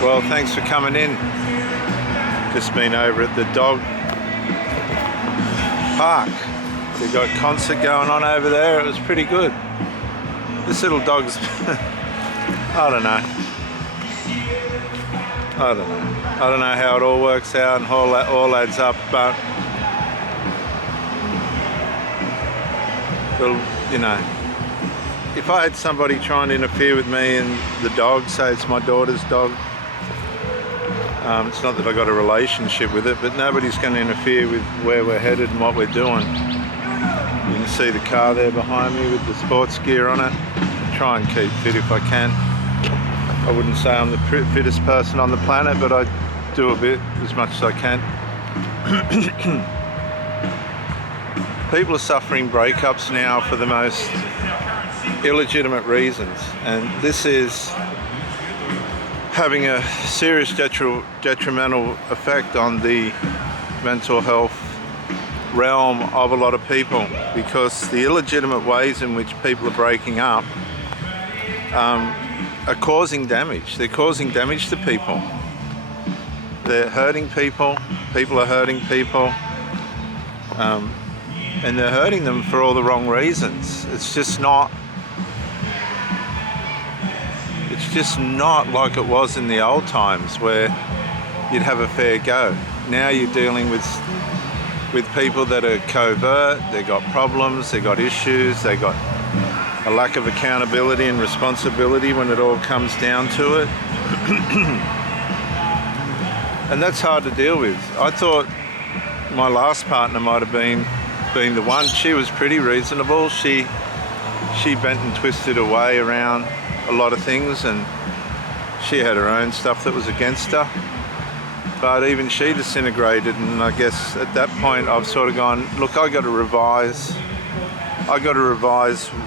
Well, thanks for coming in. Just been over at the dog park. They got a concert going on over there. It was pretty good. This little dog's I don't know how it all works out and all adds up, but you know, if I had somebody trying to interfere with me and the dog, say it's my daughter's dog, it's not that I got a relationship with it, but nobody's going to interfere with where we're headed and what we're doing. You can see the car there behind me with the sports gear on it. Try and keep fit if I can. I wouldn't say I'm the fittest person on the planet, but I do a bit, as much as I can. People are suffering breakups now for the most illegitimate reasons, and this is having a serious detrimental effect on the mental health realm of a lot of people, because the illegitimate ways in which people are breaking up are causing damage. They're causing damage to people. They're hurting people. People are hurting people. And they're hurting them for all the wrong reasons. It's just not like it was in the old times where you'd have a fair go. Now you're dealing with people that are covert. They've got problems, they've got issues, they've got a lack of accountability and responsibility when it all comes down to it. And that's hard to deal with. I thought my last partner might have been the one. She was pretty reasonable. She bent and twisted her way around a lot of things, and she had her own stuff that was against her. But even she disintegrated, and I guess at that point I've sort of gone, look, I got to revise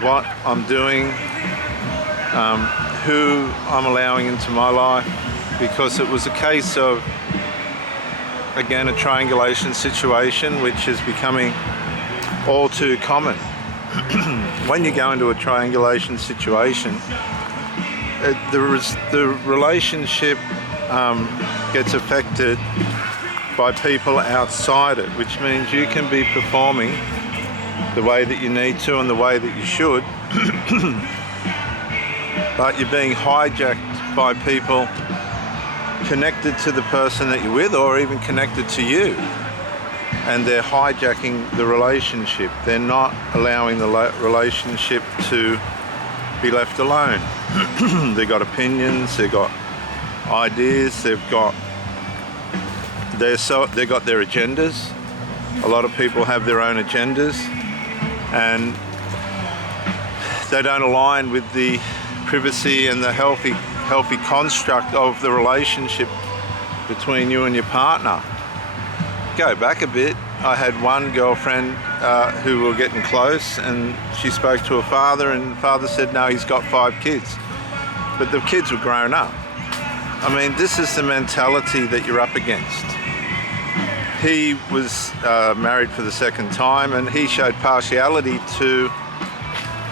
what I'm doing, who I'm allowing into my life, because it was a case of, again, a triangulation situation which is becoming all too common. When you go into a triangulation situation, the relationship gets affected by people outside it, which means you can be performing the way that you need to and the way that you should, but you're being hijacked by people connected to the person that you're with, or even connected to you, and they're hijacking the relationship. They're not allowing the relationship to be left alone. They've got opinions, they've got ideas, they've got their agendas. A lot of people have their own agendas, and they don't align with the privacy and the healthy construct of the relationship between you and your partner. Go back a bit. I had one girlfriend who were getting close, and she spoke to her father, and the father said, no, he's got 5 kids. But the kids were grown up. I mean, this is the mentality that you're up against. He was married for the second time, and he showed partiality to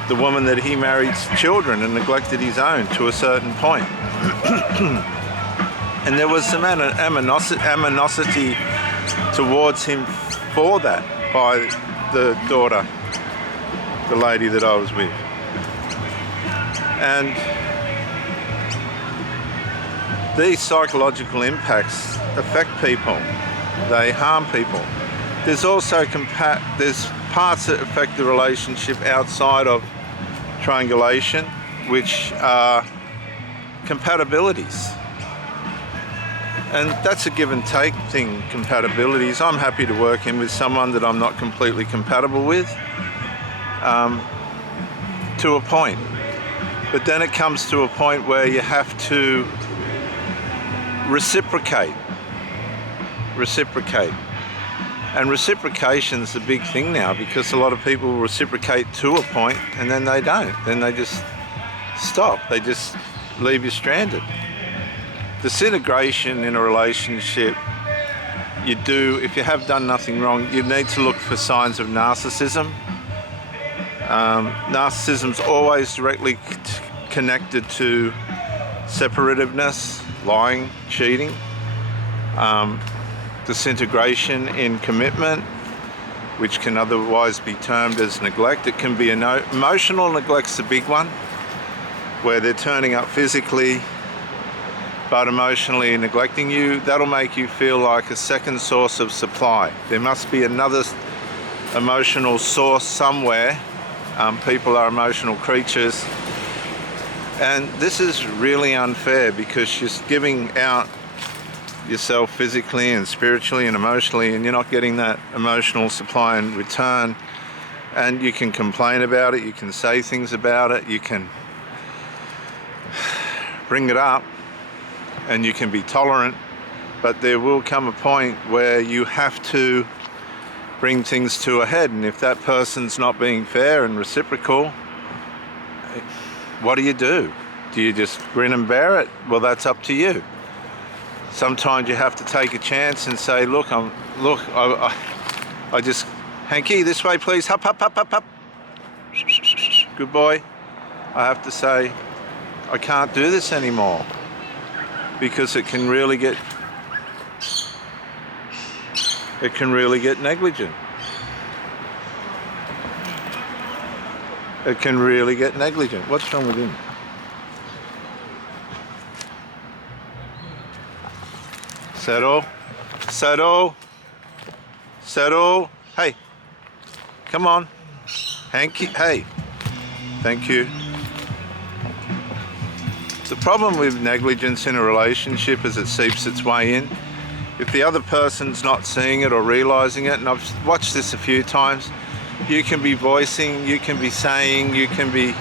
the woman that he married's children and neglected his own to a certain point. And there was some animosity towards him for that by the daughter, the lady that I was with. And these psychological impacts affect people. They harm people. There's also there's parts that affect the relationship outside of triangulation, which are compatibilities. And that's a give and take thing, compatibilities. I'm happy to work in with someone that I'm not completely compatible with, to a point. But then it comes to a point where you have to reciprocate. And reciprocation's the big thing now, because a lot of people reciprocate to a point and then they don't. Then they just stop. They just leave you stranded. Disintegration in a relationship, you do, if you have done nothing wrong, you need to look for signs of narcissism. Narcissism's always directly connected to separativeness, lying, cheating, disintegration in commitment, which can otherwise be termed as neglect. It can be emotional neglect's a big one, where they're turning up physically but emotionally neglecting you. That'll make you feel like a second source of supply. There must be another emotional source somewhere. People are emotional creatures, and this is really unfair because you're giving out yourself physically and spiritually and emotionally, and you're not getting that emotional supply in return. And you can complain about it, you can say things about it, you can bring it up, and you can be tolerant, but there will come a point where you have to bring things to a head. And if that person's not being fair and reciprocal, what do? Do you just grin and bear it? Well, that's up to you. Sometimes you have to take a chance and say, look, I just, Hanky, this way please, hup, hup, hup, hup, hup. Good boy. I have to say, I can't do this anymore, because it can really get negligent. It can really get negligent. What's wrong with him? Settle. Settle. Settle. Hey. Come on. Hanky. Hey. Thank you. The problem with negligence in a relationship is it seeps its way in. If the other person's not seeing it or realizing it, and I've watched this a few times, you can be voicing, you can be saying, you can be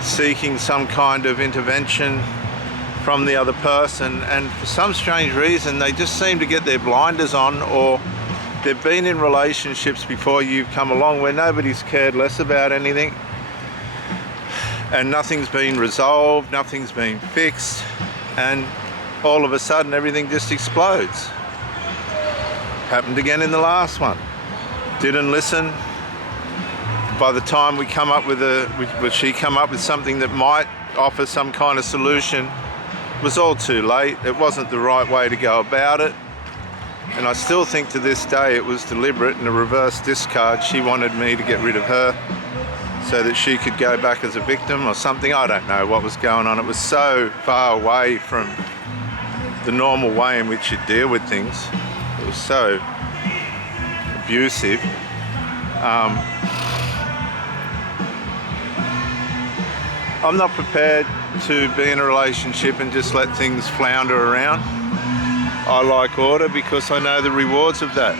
seeking some kind of intervention from the other person, and for some strange reason they just seem to get their blinders on, or they've been in relationships before you've come along where nobody's cared less about anything, and nothing's been resolved, nothing's been fixed, and all of a sudden everything just explodes. Happened again in the last one. Didn't listen. By the time we come up with she come up with something that might offer some kind of solution, it was all too late. It wasn't the right way to go about it. And I still think to this day it was deliberate and a reverse discard. She wanted me to get rid of her so that she could go back as a victim or something. I don't know what was going on. It was so far away from the normal way in which you deal with things. It was so abusive. I'm not prepared to be in a relationship and just let things flounder around. I like order because I know the rewards of that.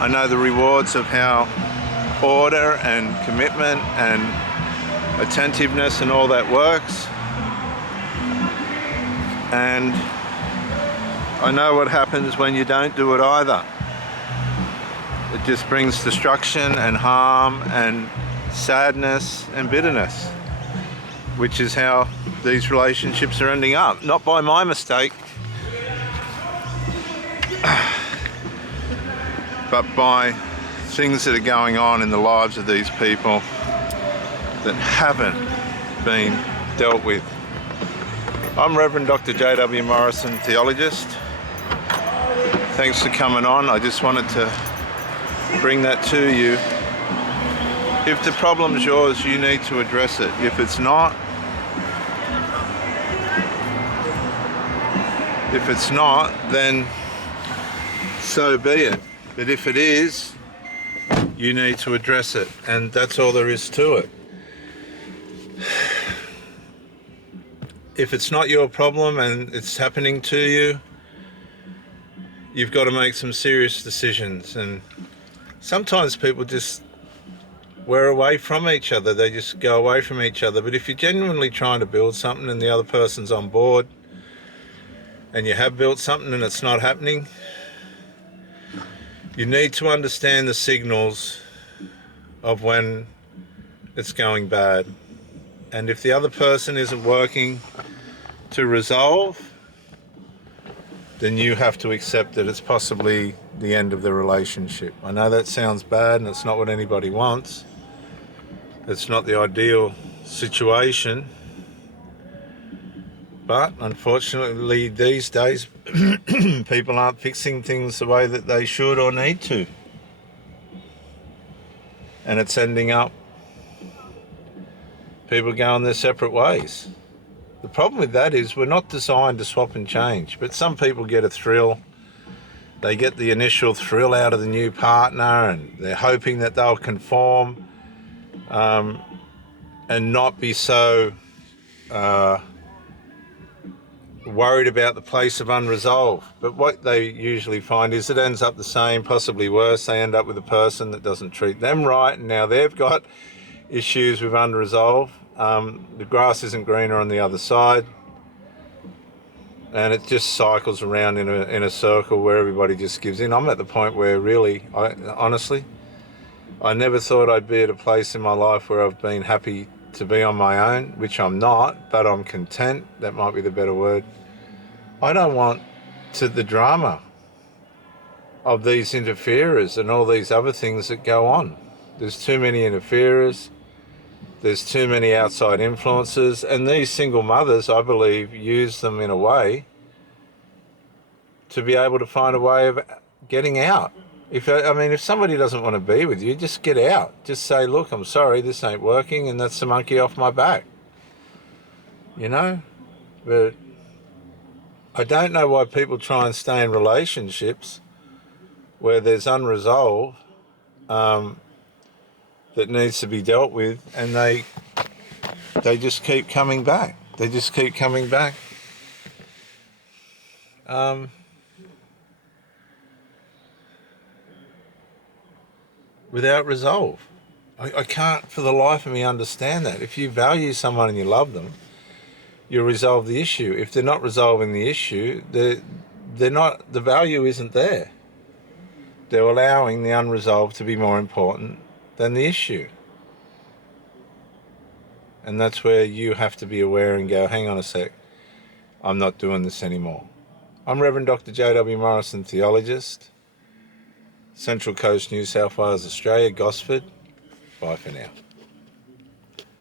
I know the rewards of how order and commitment and attentiveness and all that works. And I know what happens when you don't do it either. It just brings destruction and harm and sadness and bitterness, which is how these relationships are ending up. Not by my mistake, but by things that are going on in the lives of these people that haven't been dealt with. I'm Reverend Dr. J.W. Morrison, theologist. Thanks for coming on. I just wanted to bring that to you. If the problem's yours, you need to address it. If it's not, then so be it. But if it is, you need to address it, and that's all there is to it. If it's not your problem and it's happening to you, you've got to make some serious decisions. And sometimes people just wear away from each other. They just go away from each other. But if you're genuinely trying to build something and the other person's on board, and you have built something and it's not happening, you need to understand the signals of when it's going bad. And if the other person isn't working to resolve, then you have to accept that it's possibly the end of the relationship. I know that sounds bad and it's not what anybody wants. It's not the ideal situation. But unfortunately these days people aren't fixing things the way that they should or need to. And it's ending up people going their separate ways. The problem with that is we're not designed to swap and change, but some people get a thrill. They get the initial thrill out of the new partner and they're hoping that they'll conform and not be so worried about the place of unresolved. But what they usually find is it ends up the same, possibly worse. They end up with a person that doesn't treat them right, and now they've got issues with unresolved. The grass isn't greener on the other side, and it just cycles around in a circle where everybody just gives in. I'm at the point where really, honestly, I never thought I'd be at a place in my life where I've been happy to be on my own, which I'm not, but I'm content. That might be the better word. I don't want the drama of these interferers and all these other things that go on. There's too many interferers. There's too many outside influences, and these single mothers, I believe, use them in a way to be able to find a way of getting out. If somebody doesn't want to be with you, just get out. Just say, look, I'm sorry, this ain't working, and that's the monkey off my back. You know? But I don't know why people try and stay in relationships where there's unresolved that needs to be dealt with, and they just keep coming back. They just keep coming back. Without resolve. I can't for the life of me understand that. If you value someone and you love them, you resolve the issue. If they're not resolving the issue, they're not, the value isn't there. They're allowing the unresolved to be more important than the issue. And that's where you have to be aware and go, hang on a sec, I'm not doing this anymore. I'm Reverend Dr. J.W. Morrison, theologist, Central Coast, New South Wales, Australia, Gosford. Bye for now.